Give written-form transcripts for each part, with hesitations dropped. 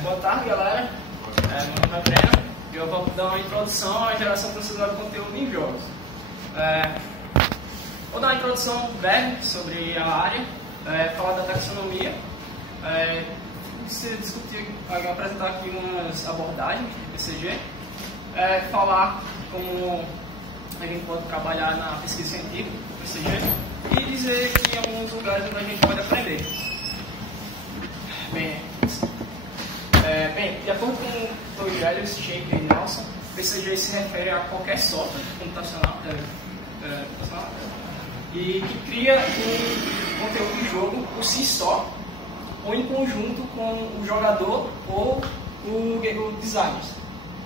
Boa tarde, galera. Meu nome é Breno e eu vou dar uma introdução à geração procedural de conteúdo em jogos. Vou dar uma introdução breve sobre a área, falar da taxonomia, discutir, apresentar aqui umas abordagens de PCG, falar como a gente pode trabalhar na pesquisa científica do PCG e dizer que em alguns lugares onde a gente pode aprender. Bem, de acordo com Toyellis, Schaefer e Nelson, PCG se refere a qualquer software computacional e que cria um conteúdo de jogo por si só ou em conjunto com o jogador ou o designer,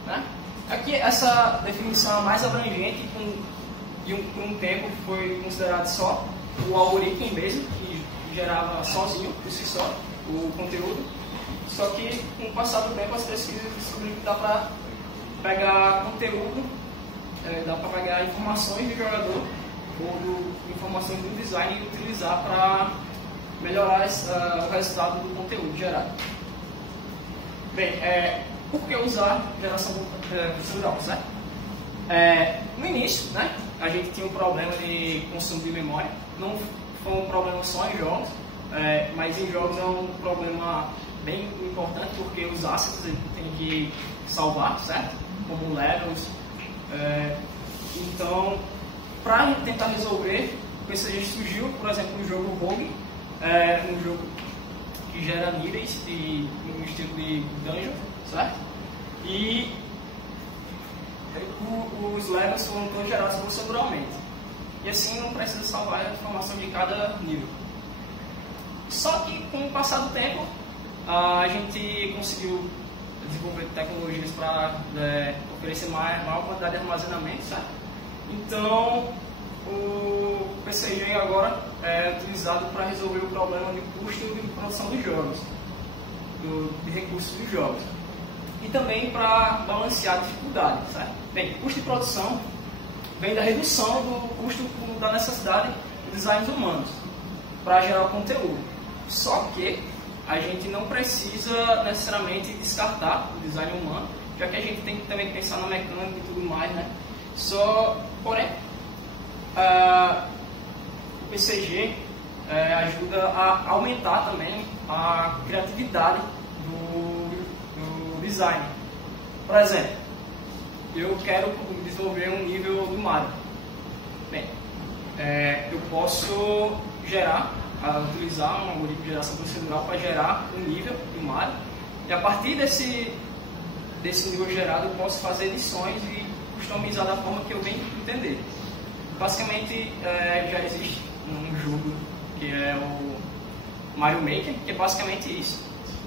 né? Aqui essa definição é mais abrangente e por um tempo foi considerado só o algoritmo mesmo, que gerava sozinho, por si só, o conteúdo. Só que com o passar do tempo as pesquisas descobriram que dá para pegar conteúdo, dá para pegar informações do jogador ou informações do design e utilizar para melhorar o resultado do conteúdo gerado. Bem, por que usar geração procedural, certo? No início, né, a gente tinha um problema de consumo de memória. Não foi um problema só em jogos, mas em jogos é um problema bem importante porque os assets a gente tem que salvar, certo? Como levels. Então, para tentar resolver, o PCG surgiu, por exemplo, no jogo Rogue, um jogo que gera níveis no estilo de dungeon, certo? E os levels foram todos gerados proceduralmente. E assim não precisa salvar a informação de cada nível. Só que com o passar do tempo, a gente conseguiu desenvolver tecnologias para oferecer maior quantidade de armazenamento, certo? Então, o PCG agora é utilizado para resolver o problema de custo de produção dos jogos, de recursos dos jogos. E também para balancear a dificuldade, certo? Bem, custo de produção vem da redução do custo da necessidade de designs humanos para gerar o conteúdo. Só que a gente não precisa necessariamente descartar o design humano, já que a gente tem que também pensar na mecânica e tudo mais, né? Porém, o PCG ajuda a aumentar também a criatividade do design. Por exemplo, eu quero desenvolver um nível do Mario. Bem, eu posso utilizar um algoritmo de geração procedural para gerar um nível do Mario, e a partir desse nível gerado eu posso fazer edições e customizar da forma que eu bem entender. Basicamente, já existe um jogo que é o Mario Maker, que é basicamente isso.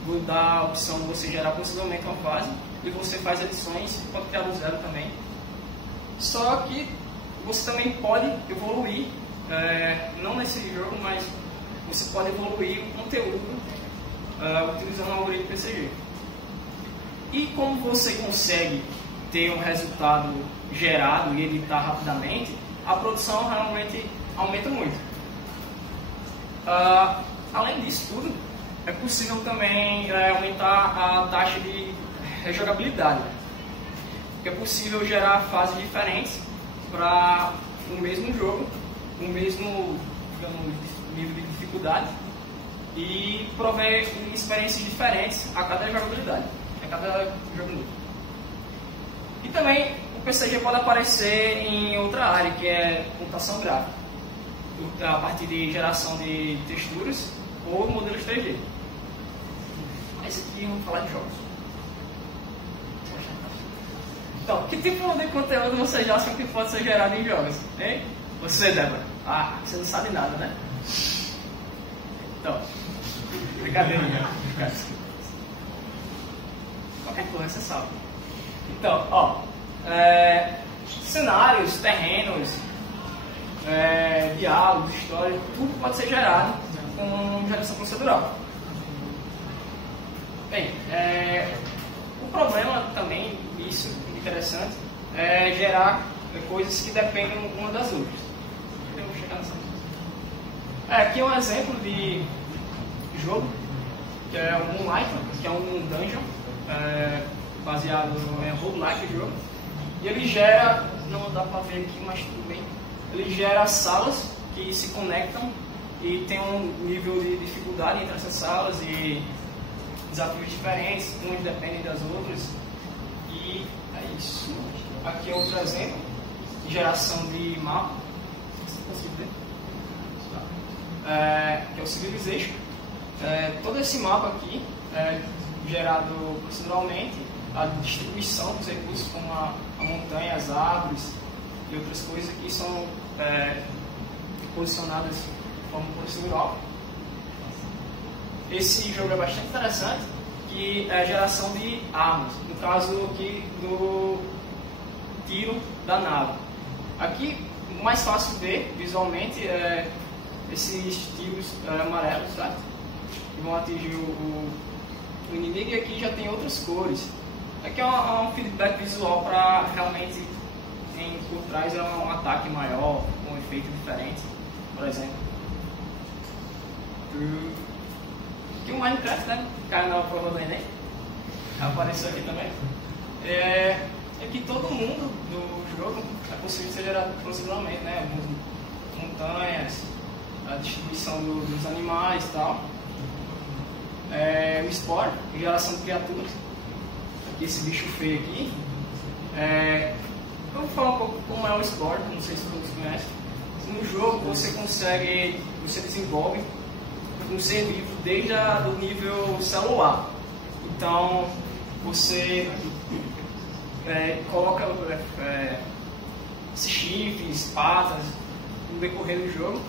Vou dar a opção de você gerar possivelmente uma fase e você faz edições, pode criar do zero também. Só que você também pode evoluir, não nesse jogo, mas você pode evoluir o conteúdo utilizando o algoritmo PCG. E como você consegue ter um resultado gerado e editar rapidamente, a produção realmente aumenta muito. Além disso tudo, é possível também aumentar a taxa de rejogabilidade, porque é possível gerar fases diferentes para o mesmo jogo, o mesmo, digamos, nível de dificuldade, e prover experiências diferentes a cada jogabilidade, a cada jogo novo. E também o PCG pode aparecer em outra área, que é computação gráfica, a partir de geração de texturas ou modelos 3D. Mas aqui vamos falar de jogos. Então, que tipo de conteúdo você já acha que pode ser gerado em jogos? Hein? Você, Débora? Você não sabe nada, né? Então, brincadeira. Qualquer coisa você sabe. Então, cenários, terrenos, diálogos, histórias, tudo pode ser gerado com geração procedural. Bem, o problema também, isso interessante, é gerar coisas que dependem uma das outras. Eu vou chegar nessa. Aqui é um exemplo de jogo que é o Moonlight, que é um dungeon baseado em roguelike o jogo. E ele gera, não dá pra ver aqui, mas tudo bem, ele gera salas que se conectam e tem um nível de dificuldade entre essas salas e desafios diferentes, umas dependem das outras. E é isso. Aqui é outro exemplo de geração de mapa, se consigo ver, que é o Civilization. Todo esse mapa aqui é gerado proceduralmente, a distribuição dos recursos como a montanha, as árvores e outras coisas que são posicionadas de forma procedural. Esse jogo é bastante interessante, que é a geração de armas, no caso aqui do tiro da nave. Aqui, o mais fácil de ver visualmente é esses tiros amarelos, certo? Que vão atingir o inimigo, e aqui já tem outras cores. Aqui é um feedback visual para realmente por trás é um ataque maior, com um efeito diferente, por exemplo. Aqui o Minecraft, né? Caiu na prova do Enem. Apareceu aqui também. É que todo mundo do jogo é possível ser gerado proceduralmente, né? Montanhas, a distribuição dos animais e tal. O Spore, geração de criaturas. Aqui esse bicho feio aqui. Eu vou falar um pouco como é o Spore, não sei se todos conhecem. No jogo você desenvolve um ser vivo desde o nível celular. Então você coloca chifres, patas no decorrer do jogo,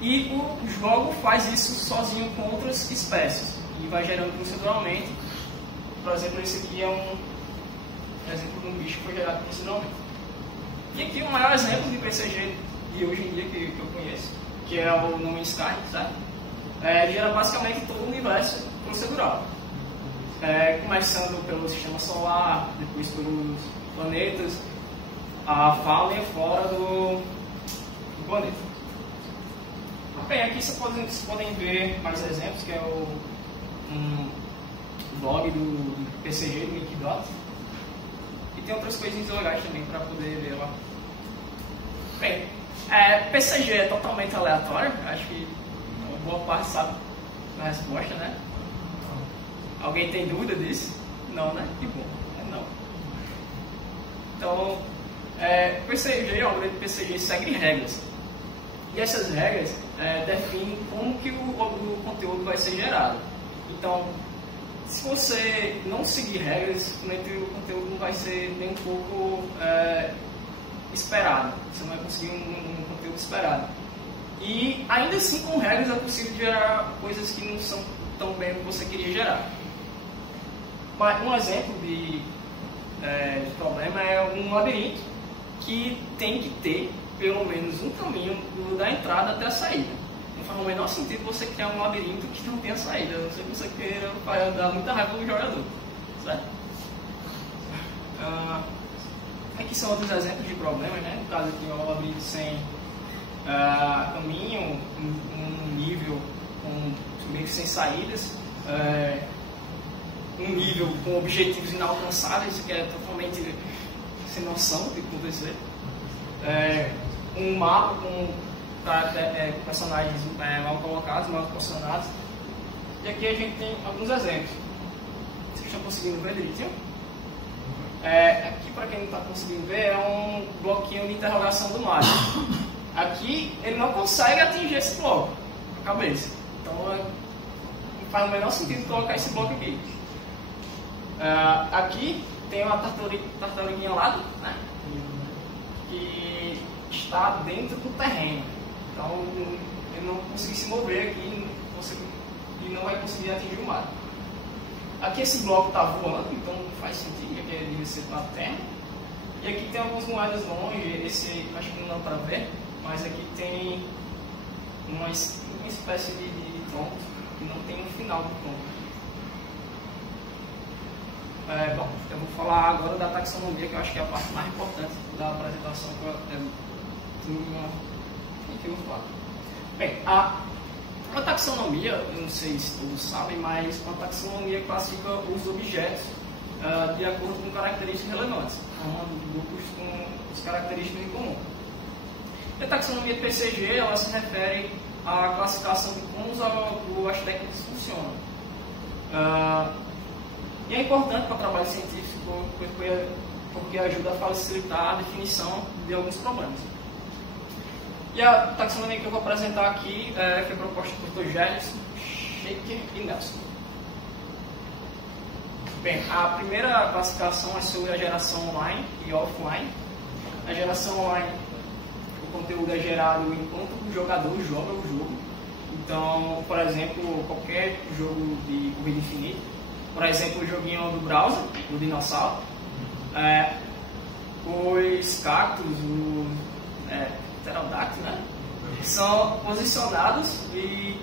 e o jogo faz isso sozinho com outras espécies e vai gerando proceduralmente. Por exemplo, esse aqui é um exemplo de um bicho que foi gerado proceduralmente. E aqui o maior exemplo de PCG de hoje em dia que eu conheço, que é o No Man's Sky, certo? Ele gera basicamente todo o universo procedural. Começando pelo sistema solar, depois pelos planetas, a fauna e a flora do planeta. Bem, aqui vocês podem ver mais exemplos, que é um blog do PCG, do Wikidot. E tem outras coisinhas legais também para poder ver lá. Bem, PCG é totalmente aleatório, acho que uma boa parte sabe a resposta, né? Alguém tem dúvida disso? Não, né? Que bom, não. Então, PCG, o algoritmo PCG segue regras. E essas regras definem como que o conteúdo vai ser gerado. Então, se você não seguir regras, o conteúdo não vai ser nem um pouco esperado. Você não vai conseguir um conteúdo esperado. E ainda assim, com regras, é possível gerar coisas que não são tão bem o que você queria gerar. Mas um exemplo de problema é um labirinto que tem que ter pelo menos um caminho da entrada até a saída. Não faz o menor sentido você criar um labirinto que não tenha saída, a não ser que você queira dar muita raiva do jogador, certo? Aqui são outros exemplos de problemas, né? No caso aqui é um labirinto sem caminho, um nível meio sem saídas, um nível com objetivos inalcançáveis, que é totalmente sem noção do que acontecer. Um mapa com personagens mal colocados, mal posicionados. E aqui a gente tem alguns exemplos. Vocês estão conseguindo ver direitinho? Aqui, para quem não está conseguindo ver, é um bloquinho de interrogação do Mario. Aqui ele não consegue atingir esse bloco, a cabeça. Então não faz o menor sentido colocar esse bloco aqui. Aqui tem uma tartaruguinha lá, né? Que está dentro do terreno. Então ele não conseguir se mover aqui e não vai conseguir atingir o Mario. Aqui esse bloco está voando, então não faz sentido, porque ele deve ser na terra. E aqui tem algumas moedas longe, esse acho que não dá para ver, mas aqui tem uma espécie de tronco que não tem um final do tronco. Bom, eu vou falar agora da taxonomia, que eu acho que é a parte mais importante da apresentação que eu vou falar. Bem, a Uma taxonomia, eu não sei se todos sabem, mas uma taxonomia classifica os objetos de acordo com características relevantes, formando grupos com as características em comum. E a taxonomia PCG ela se refere à classificação de como as técnicas funcionam. E é importante para o trabalho científico porque ajuda a facilitar a definição de alguns problemas. E a taxonomia que eu vou apresentar aqui foi proposta por Togeles, Shaker e Nelson. Bem, a primeira classificação é sobre a geração online e offline. A geração online, o conteúdo é gerado enquanto o jogador joga o jogo. Então, por exemplo, qualquer jogo de corrida infinita, por exemplo, o joguinho do browser, o dinossauro, os cactos, o pterodáctilo, né? São posicionados e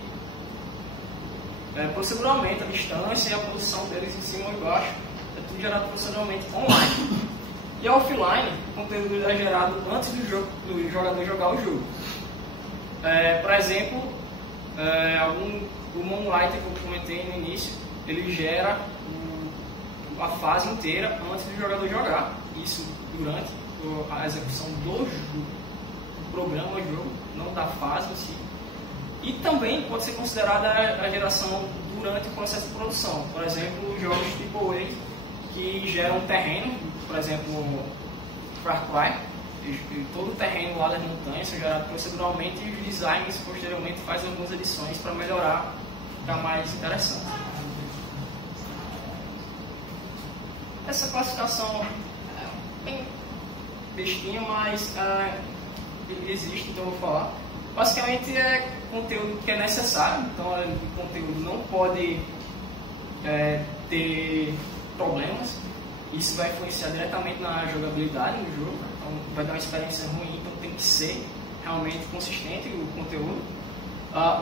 proceduralmente a distância e a posição deles em cima ou embaixo é tudo gerado proceduralmente online. E offline, o conteúdo é gerado antes do jogador jogar o jogo. Por exemplo, o Moonlighter que eu comentei no início, ele gera a fase inteira antes do jogador jogar. Isso durante a execução do programa jogo, não da fase em si. E também pode ser considerada a geração durante o processo de produção. Por exemplo, jogos tipo AAA que geram terreno, por exemplo, Far Cry, todo o terreno lá das montanhas são gerados proceduralmente e os designs posteriormente fazem algumas edições para melhorar, ficar mais interessante. Essa classificação é bem bestinha, mas existe, então eu vou falar. Basicamente é conteúdo que é necessário, então o conteúdo não pode ter problemas. Isso vai influenciar diretamente na jogabilidade do jogo, então vai dar uma experiência ruim, então tem que ser realmente consistente o conteúdo.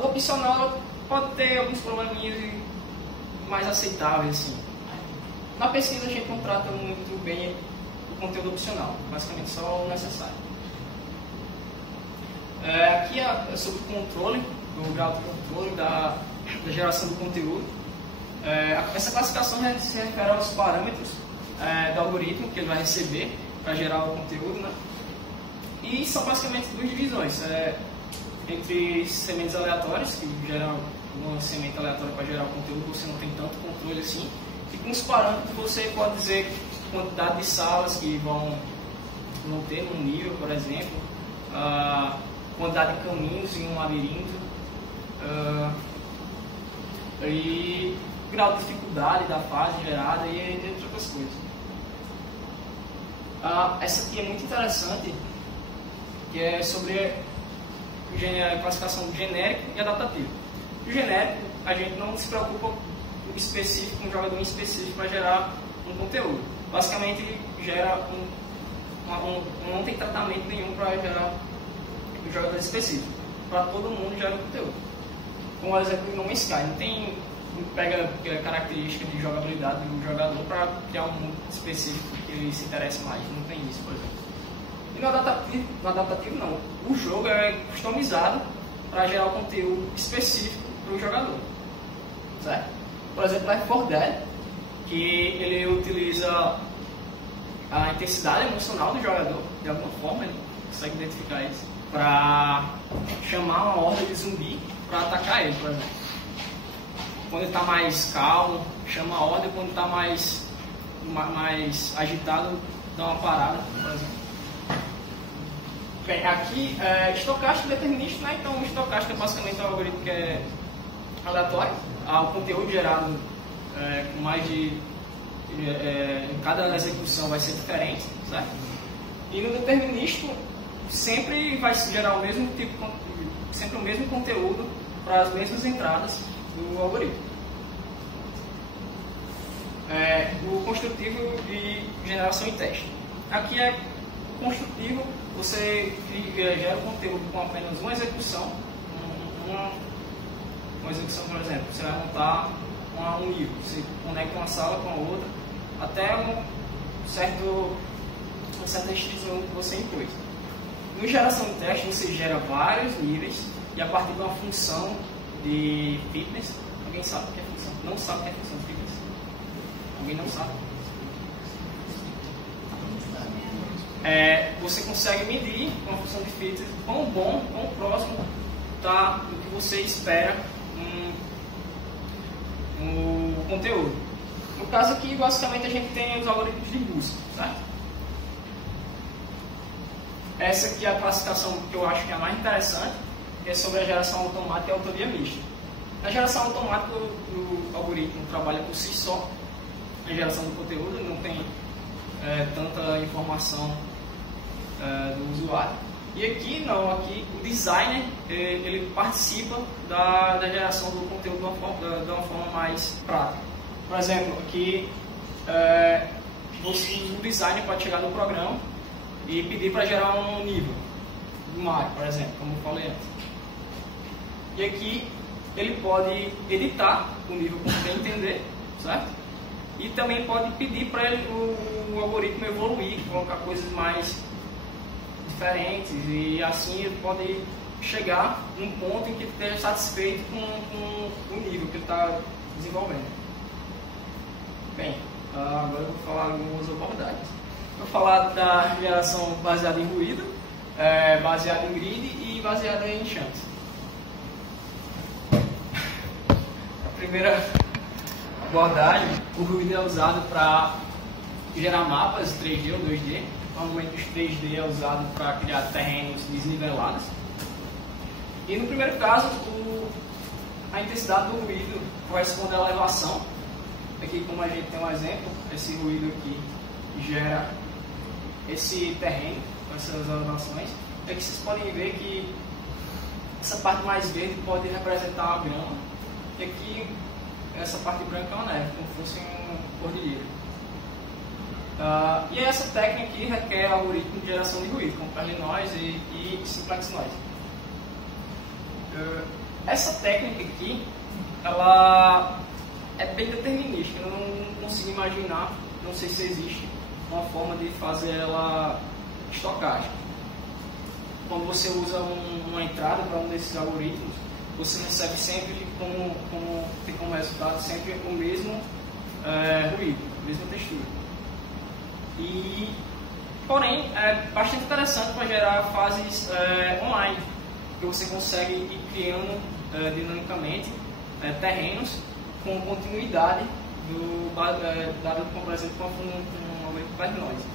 O opcional pode ter alguns probleminhas mais aceitáveis, assim. Na pesquisa a gente não trata muito bem o conteúdo opcional, basicamente só o necessário. Aqui é sobre o controle, o grau de controle da geração do conteúdo. Essa classificação se refere aos parâmetros do algoritmo que ele vai receber para gerar o conteúdo, né? E são basicamente duas divisões, entre sementes aleatórias, que geram uma semente aleatória para gerar o conteúdo, você não tem tanto controle assim, e com os parâmetros você pode dizer quantidade de salas que vão ter num nível, por exemplo, quantidade de caminhos em um labirinto, e grau de dificuldade da fase gerada e entre outras coisas. Essa aqui é muito interessante, que é sobre a classificação do genérico e adaptativo. O genérico, a gente não se preocupa com um jogador em específico para gerar um conteúdo. Basicamente, gera não tem tratamento nenhum para gerar um jogador específico. Para todo mundo gera um conteúdo. Como exemplo, no Sky, não pega características de jogabilidade do jogador para criar um mundo específico que ele se interessa mais. Não tem isso, por exemplo. E no adaptativo não. O jogo é customizado para gerar um conteúdo específico para o jogador. Certo? Por exemplo, Left 4 Dead, que ele utiliza a intensidade emocional do jogador, de alguma forma, ele consegue identificar isso, para chamar uma horda de zumbi para atacar ele, por exemplo. Quando ele está mais calmo, chama a horda, quando está mais agitado, dá uma parada, por exemplo. Bem, aqui estocástico e determinístico, né? Então o estocástico é basicamente um algoritmo que é aleatório, o conteúdo gerado com mais de em cada execução vai ser diferente, certo? E no determinístico sempre vai gerar o mesmo tipo, sempre o mesmo conteúdo para as mesmas entradas do algoritmo. O construtivo e geração e teste. Aqui é o construtivo, você gera o conteúdo com apenas uma execução. Uma execução, por exemplo, você vai montar um nível, você conecta uma sala com a outra até uma certa restrição que você impôs. No geração de teste, você gera vários níveis e a partir de uma função de fitness. Alguém sabe o que é função? Não sabe o que é função de fitness? Alguém não sabe? Você consegue medir com a função de fitness quão bom, quão próximo está do que você espera no conteúdo. No caso aqui, basicamente, a gente tem os algoritmos de busca, certo? Essa aqui é a classificação que eu acho que é a mais interessante, que é sobre a geração automática e a autoria mista. Na geração automática, o algoritmo trabalha por si só, a geração do conteúdo, não tem tanta informação do usuário. E aqui não, aqui o designer ele participa da geração do conteúdo de uma forma mais prática. Por exemplo, aqui o designer pode chegar no programa e pedir para gerar um nível do Mario, por exemplo, como eu falei antes. E aqui ele pode editar o nível como bem entender, certo? E também pode pedir para ele o algoritmo evoluir, colocar coisas mais diferentes, e assim ele pode chegar num ponto em que ele esteja satisfeito com o nível que ele está desenvolvendo. Bem, agora eu vou falar algumas abordagens. Vou falar da geração baseada em ruído, baseada em grid e baseada em enxante. A primeira abordagem, o ruído é usado para gerar mapas 3D ou 2D. Normalmente os 3D é usado para criar terrenos desnivelados. E no primeiro caso, a intensidade do ruído corresponde à elevação. Aqui, como a gente tem um exemplo, esse ruído aqui gera esse terreno com essas elevações. Aqui vocês podem ver que essa parte mais verde pode representar a grama, e aqui essa parte branca é uma neve, como se fosse uma cordilheira. E essa técnica aqui requer algoritmo de geração de ruído, como Kernel Noise e Simplex Noise. Essa técnica aqui, ela é bem determinística, eu não consigo imaginar, não sei se existe uma forma de fazer ela estocástica. Quando você usa uma entrada para um desses algoritmos, você recebe sempre como resultado sempre o mesmo ruído, a mesma textura. Porém, é bastante interessante para gerar fases online, que você consegue ir criando dinamicamente terrenos com continuidade dado, como por exemplo, com um algoritmo Kernel Noise.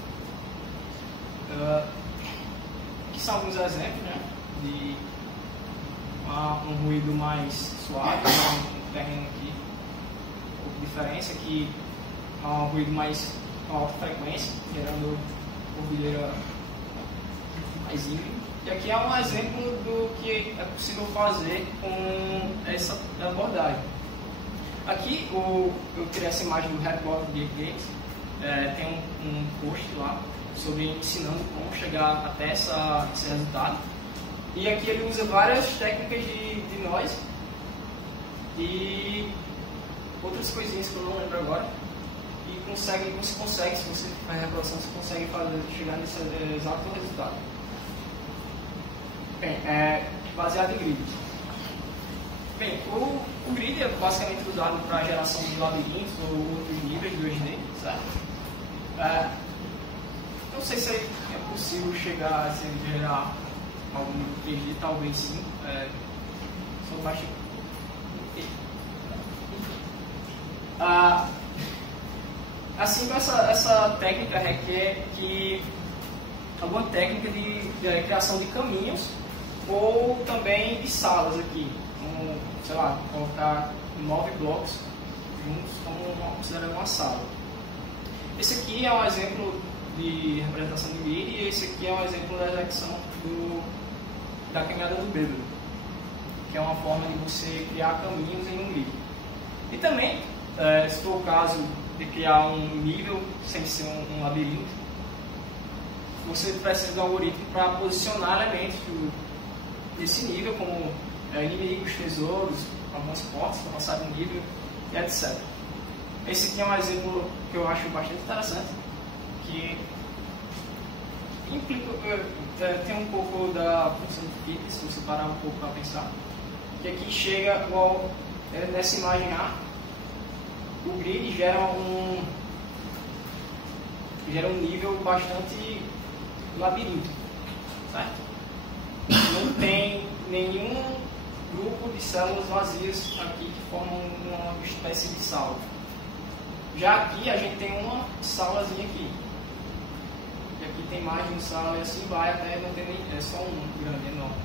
Aqui são alguns exemplos, né, de um ruído mais suave, um terreno aqui, um pouco de diferença, aqui um ruído mais com alta frequência, gerando cordilheira mais íngreme. E aqui é um exemplo do que é possível fazer com essa abordagem. Aqui eu criei essa imagem do Headboard Gate, tem um post lá sobre ensinando como chegar até esse resultado. E aqui ele usa várias técnicas de noise e outras coisinhas que eu não lembro agora. E você consegue, se você faz a reprodução, você consegue chegar nesse exato resultado. Bem, baseado em grid. Bem, o grid é basicamente usado para a geração de labirintos ou outros níveis de 2D, certo? Não sei se é possível chegar a gerar algum 3D, talvez sim. Só bastante. Assim, essa técnica requer alguma técnica de criação de caminhos ou também de salas aqui, como, sei lá, colocar 9 blocos juntos como considerando uma sala. Esse aqui é um exemplo de representação de grid e esse aqui é um exemplo da execução da caminhada do bêbado, que é uma forma de você criar caminhos em um grid. E também, se for o caso de criar um nível sem ser um labirinto, você precisa de um algoritmo para posicionar elementos desse nível, como inimigos, tesouros, algumas portas para passar de um nível, e etc. Esse aqui é um exemplo que eu acho bastante interessante, que implica, tem um pouco da função de fit, se você parar um pouco para pensar, que que aqui chega nessa imagem A, o grid gera um nível bastante labiríntico, certo? Não tem nenhum grupo de células vazias aqui que formam uma espécie de sala. Já aqui a gente tem uma salazinha aqui. E aqui tem mais de uma sala e assim vai até não ter nem. É só um grande, enorme,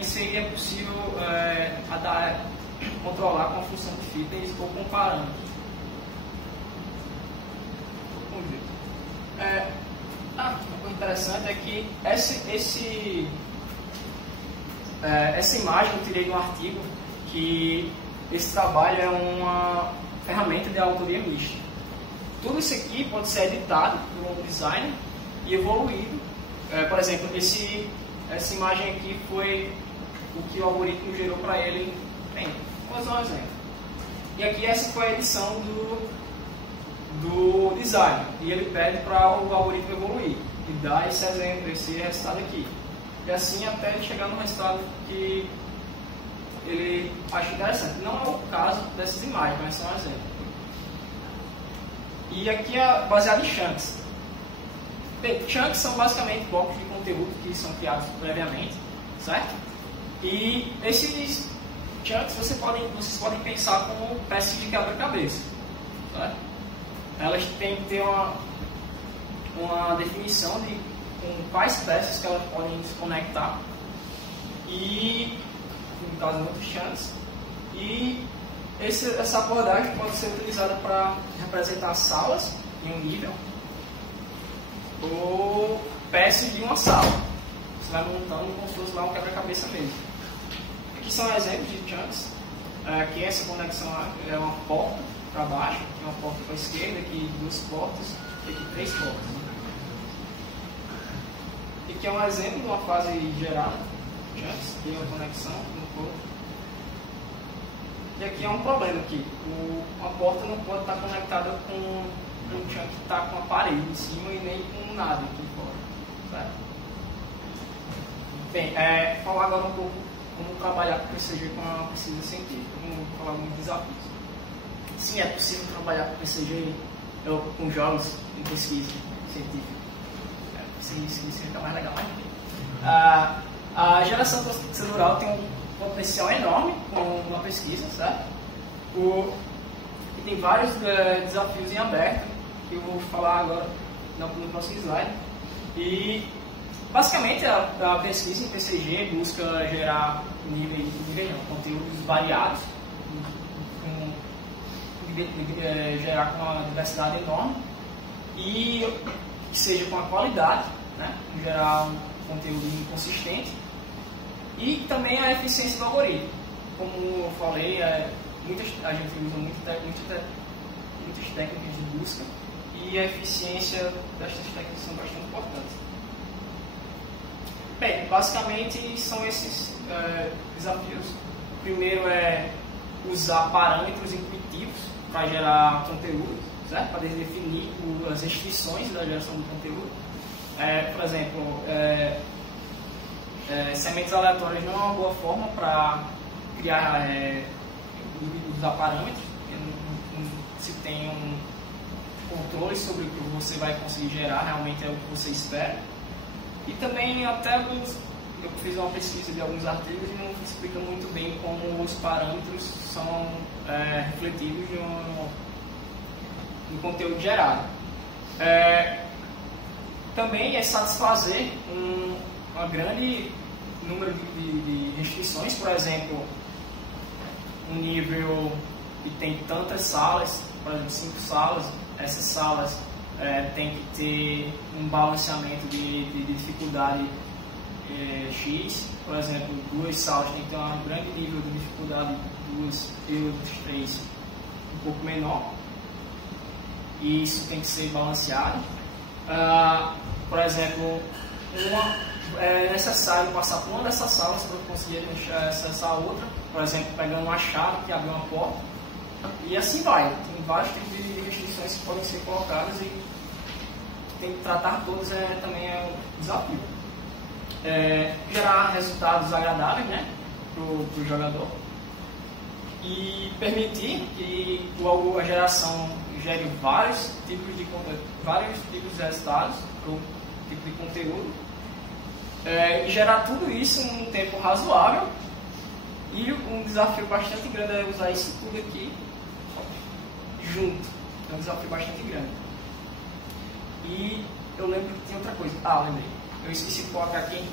e seria possível controlar com a função de fitness ou com parâmetros. Uma coisa interessante é que essa imagem eu tirei de um artigo que esse trabalho é uma ferramenta de autoria mista. Tudo isso aqui pode ser editado por um designer e evoluído. Por exemplo, essa imagem aqui foi o que o algoritmo gerou para ele. Bem, vamos usar um exemplo. E aqui essa foi a edição do design. E ele pede para o algoritmo evoluir e dar esse exemplo, esse resultado aqui. E assim até ele chegar no resultado que ele acha interessante. Não é o caso dessas imagens, mas são um exemplo. E aqui é baseado em chunks. Bem, chunks são basicamente blocos de conteúdo que são criados previamente, certo? E esses chunks vocês podem pensar como peças de quebra-cabeça, certo? Elas têm que ter uma definição de com quais peças que elas podem se conectar e, no caso, muitos chunks. E essa abordagem pode ser utilizada para representar salas em um nível ou peças de uma sala. Você vai montando como se fosse lá um quebra-cabeça mesmo. Aqui são exemplos de chunks. Aqui essa conexão é uma porta para baixo, aqui uma porta para a esquerda, aqui duas portas, aqui três portas. Aqui é um exemplo de uma fase gerada, chunks, aqui é uma conexão no corpo. E aqui é um problema aqui. Uma porta não pode estar conectada com um chunk que está com a parede em cima e nem com nada aqui fora. Certo? Bem, falar agora um pouco como trabalhar com PCG com a pesquisa científica. Vamos falar alguns desafios. Sim, é possível trabalhar com PCG com jogos em pesquisa científica. Isso fica mais legal. A geração procedural tem um potencial enorme com uma pesquisa, certo? E tem vários desafios em aberto que eu vou falar agora no próximo slide. E basicamente a pesquisa em PCG busca gerar conteúdos variados, gerar com uma diversidade enorme e que seja com a qualidade, né? Gerar um conteúdo consistente. E também a eficiência do algoritmo. Como eu falei, a gente usa muitas técnicas de busca e a eficiência destas técnicas são bastante importantes. Bem, basicamente são esses desafios. O primeiro é usar parâmetros intuitivos para gerar conteúdo, certo? Para definir as restrições da geração do conteúdo. Por exemplo, sementes aleatórias não é uma boa forma para criar usar parâmetros, porque não se tem um controle sobre o que você vai conseguir gerar, realmente é o que você espera. E também até eu fiz uma pesquisa de alguns artigos e não explica muito bem como os parâmetros são refletidos no conteúdo gerado. Também é satisfazer um grande número de restrições, por exemplo, um nível que tem tantas salas, por exemplo, 5 salas, essas salas tem que ter um balanceamento de dificuldade X, por exemplo, 2 salas tem que ter um grande nível de dificuldade 2 e outros 3 um pouco menor, e isso tem que ser balanceado. Por exemplo, é necessário passar por uma dessas salas para conseguir acessar a outra, por exemplo, pegando uma chave que abre uma porta, e assim vai. Tem vários tipos de restrições que podem ser colocadas e tem que tratar todas também é um desafio. Gerar resultados agradáveis, né? para o jogador e permitir que a geração gere vários tipos de resultados, ou tipo de conteúdo, e gerar tudo isso em um tempo razoável. E um desafio bastante grande é usar isso tudo aqui junto. É um desafio bastante grande. E eu lembro que tinha outra coisa. Lembrei. Eu esqueci de colocar aqui.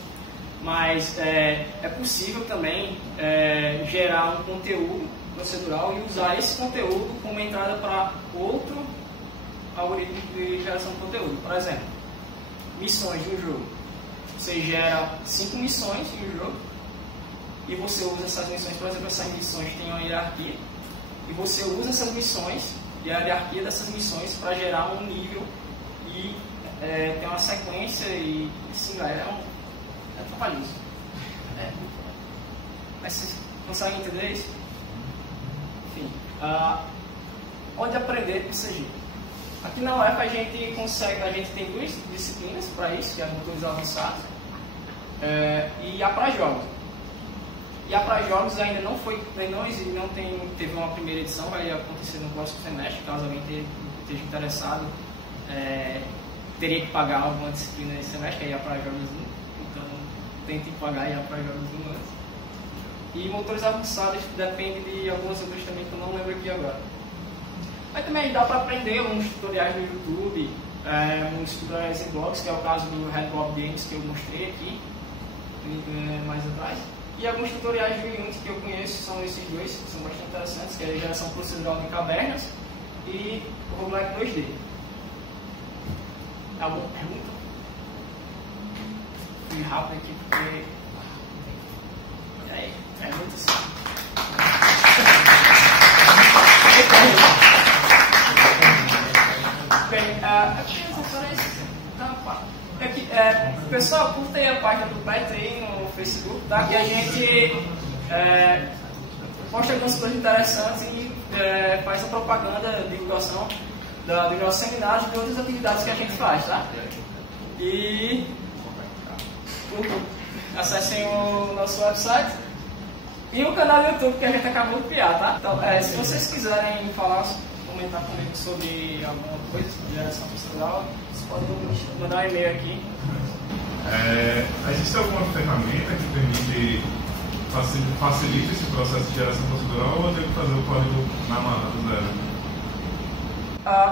Mas é possível também gerar um conteúdo procedural e usar esse conteúdo como entrada para outro algoritmo de geração de conteúdo. Por exemplo, missões de um jogo. Você gera 5 missões em um jogo e você usa essas missões, por exemplo, essas missões têm uma hierarquia e você usa essas missões e a hierarquia dessas missões para gerar um nível e tem uma sequência e sim, galera, é trabalhoso. Mas vocês conseguem entender isso? Enfim, onde aprender PCG? Aqui na UF a gente tem 2 disciplinas para isso, que é motores avançados e a para jogos. E a para jogos ainda não teve uma primeira edição, vai acontecer no próximo semestre, caso alguém esteja interessado, teria que pagar alguma disciplina nesse semestre, que é a para jogos 1, então tentem pagar a para jogos 1 antes. E motores avançados depende de algumas outras também que eu não lembro aqui agora. Mas também dá para aprender uns tutoriais no YouTube, uns tutoriais em blogs, que é o caso do Red Bob Games que eu mostrei aqui mais atrás. E alguns tutoriais de Unity que eu conheço são esses dois, que são bastante interessantes, que é a geração procedural de cavernas e o roguelike 2D. Alguma pergunta? Fui rápido aqui porque... E aí, perguntas? Pessoal, curta aí a página do Beto aí no Facebook, tá? Que a gente posta algumas coisas interessantes e faz a propaganda, divulgação dos nossos seminários e de outras atividades que a gente faz, tá? E acessem o nosso website e o canal do YouTube que a gente acabou de criar, tá? Então, se vocês quiserem comentar comigo sobre alguma coisa, sobre geração procedural, vocês podem mandar um e-mail aqui. Existe alguma ferramenta que permite facilita esse processo de geração procedural ou eu devo fazer o código na mão do zero?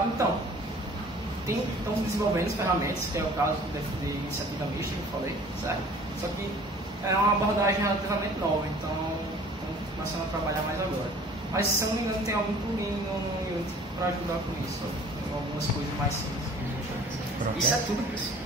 Então, estamos desenvolvendo as ferramentas, que é o caso de iniciativa mista que eu falei, certo? Só que é uma abordagem relativamente nova, então estamos começando a trabalhar mais agora. Mas se eu não me engano tem algum plugin no Unity para ajudar com isso, algumas coisas mais simples. Isso é tudo, pessoal.